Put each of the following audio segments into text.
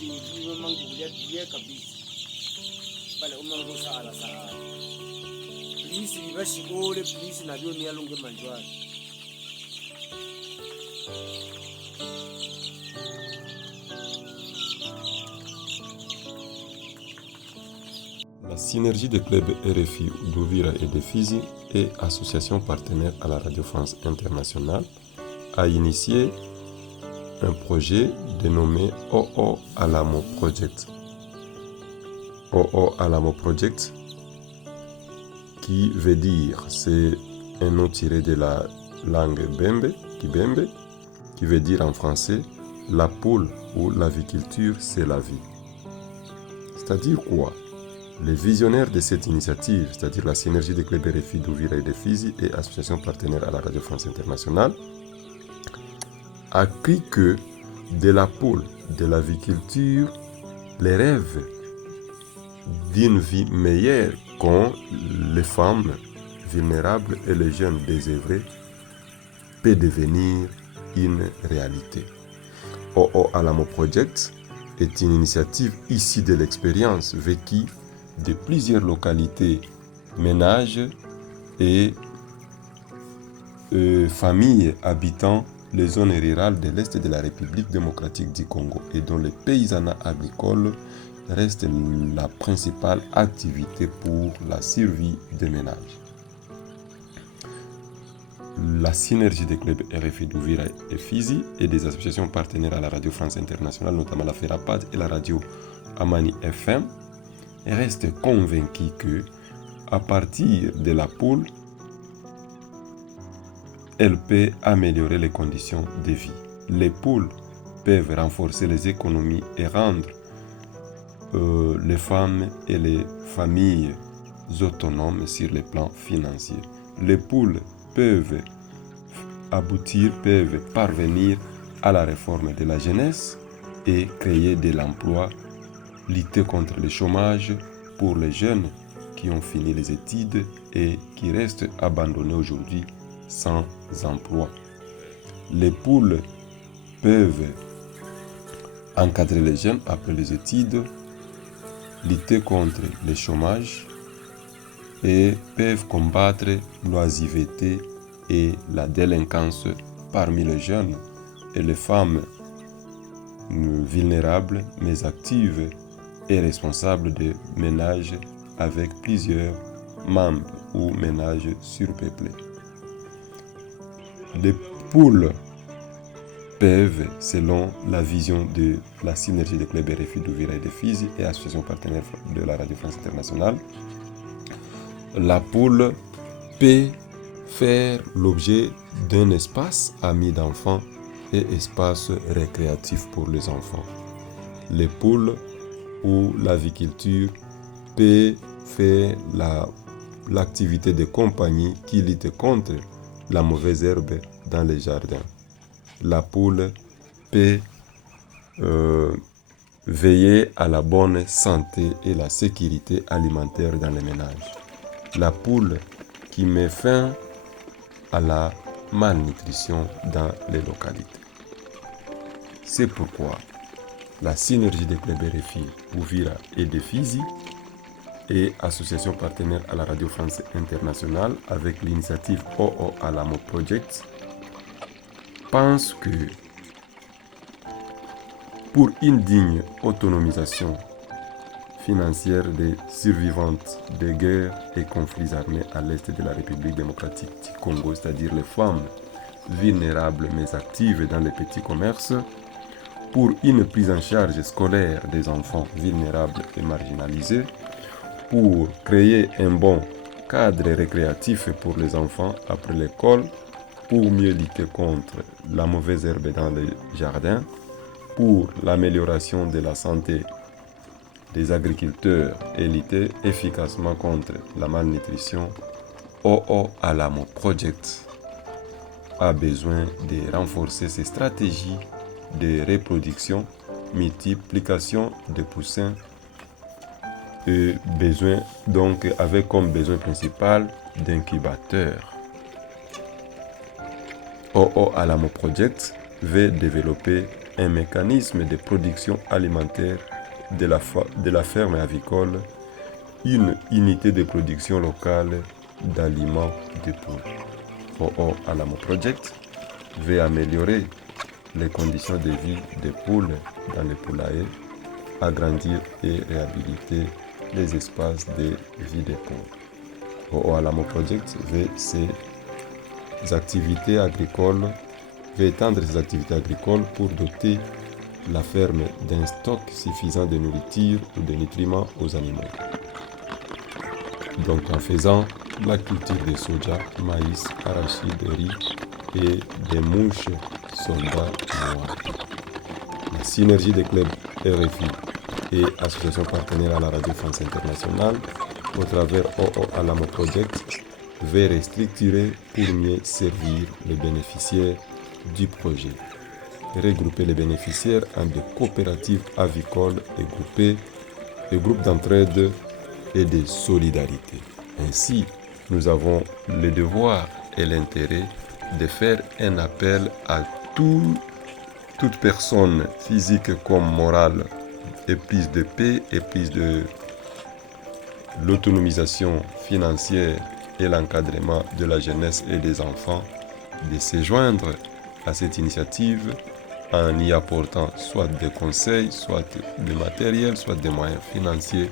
Iwe mangulia bia kabisa. Pale umangu sala sala. Please bibashikole please nabyo niyalunge manjwani. La synergie des clubs RFI d'Uvira et de Fizi et association partenaire à la Radio France Internationale a initié un projet dénommé OO Alamo Project. OO Alamo Project, qui veut dire, c'est un nom tiré de la langue Bembe, Kibembe, qui veut dire en français la poule ou l'aviculture, c'est la vie. C'est-à-dire quoi? Les visionnaires de cette initiative, c'est-à-dire la synergie des clubs RFI d'Uvira et de Fizi et association partenaire à la Radio France Internationale, a cru que de la poule, de l'aviculture, les rêves d'une vie meilleure qu'ont les femmes vulnérables et les jeunes désœuvrés peut devenir une réalité. OO Alamo Project est une initiative issue de l'expérience vécue de plusieurs localités, ménages et familles habitant les zones rurales de l'Est de la République démocratique du Congo et dont le paysanat agricole reste la principale activité pour la survie des ménages. La synergie des clubs RFI d'Uvira et Fizi et des associations partenaires à la Radio France Internationale, notamment la Ferapad et la radio Amani FM, reste convaincue que, à partir de la poule, elle peut améliorer les conditions de vie. Les poules peuvent renforcer les économies et rendre les femmes et les familles autonomes sur le plan financier. Les poules peuvent parvenir à la réforme de la jeunesse et créer de l'emploi, lutter contre le chômage pour les jeunes qui ont fini les études et qui restent abandonnés aujourd'hui sans emploi. Les poules peuvent encadrer les jeunes après les études, lutter contre le chômage et peuvent combattre l'oisiveté et la délinquance parmi les jeunes et les femmes vulnérables mais actives et responsables de ménages avec plusieurs membres ou ménages surpeuplés. Les poules peuvent, selon la vision de la synergie des clubs RFI d'Uvira et de Fizi et association partenaire de la Radio France Internationale, la poule peut faire l'objet d'un espace ami d'enfants et espace récréatif pour les enfants. Les poules ou l'aviculture peut faire l'activité de compagnie qui lutte contre la mauvaise herbe dans les jardins. La poule peut veiller à la bonne santé et la sécurité alimentaire dans les ménages. La poule qui met fin à la malnutrition dans les localités. C'est pourquoi la synergie des clubs RFI, Uvira et de Fizi et association partenaire à la Radio France Internationale avec l'initiative OO Alamo Project pense que pour une digne autonomisation financière des survivantes des guerres et conflits armés à l'est de la République démocratique du Congo, c'est-à-dire les femmes vulnérables mais actives dans les petits commerces, pour une prise en charge scolaire des enfants vulnérables et marginalisés, pour créer un bon cadre récréatif pour les enfants après l'école, pour mieux lutter contre la mauvaise herbe dans les jardins, pour l'amélioration de la santé des agriculteurs et lutter efficacement contre la malnutrition, OO Alamo Project a besoin de renforcer ses stratégies de reproduction, multiplication de poussins et besoin, donc avec comme besoin principal d'incubateurs. OO Alamo Project veut développer un mécanisme de production alimentaire de la ferme avicole, une unité de production locale d'aliments de poules. OO Alamo Project veut améliorer les conditions de vie des poules dans les poulaillers, agrandir et réhabiliter les espaces de vie des poules. OO Alamo Project veut étendre ses activités agricoles pour doter la ferme d'un stock suffisant de nourriture ou de nutriments aux animaux. Donc en faisant la culture de soja, maïs, arachide, riz et des mouches soldats noirs. La synergie des clubs RFI et associations partenaires à la Radio France Internationale au travers OO Alamo Project veut restructurer pour mieux servir les bénéficiaires du projet. Regrouper les bénéficiaires en des coopératives avicoles et groupes d'entraide et de solidarité. Ainsi, nous avons le devoir et l'intérêt de faire un appel à toute personne physique comme morale et plus de paix et plus de l'autonomisation financière et l'encadrement de la jeunesse et des enfants de se joindre à cette initiative en y apportant soit des conseils, soit du matériel, soit des moyens financiers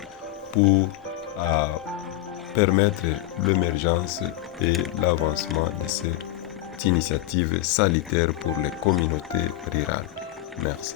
pour permettre l'émergence et l'avancement de cette initiative salutaire pour les communautés rurales. Merci.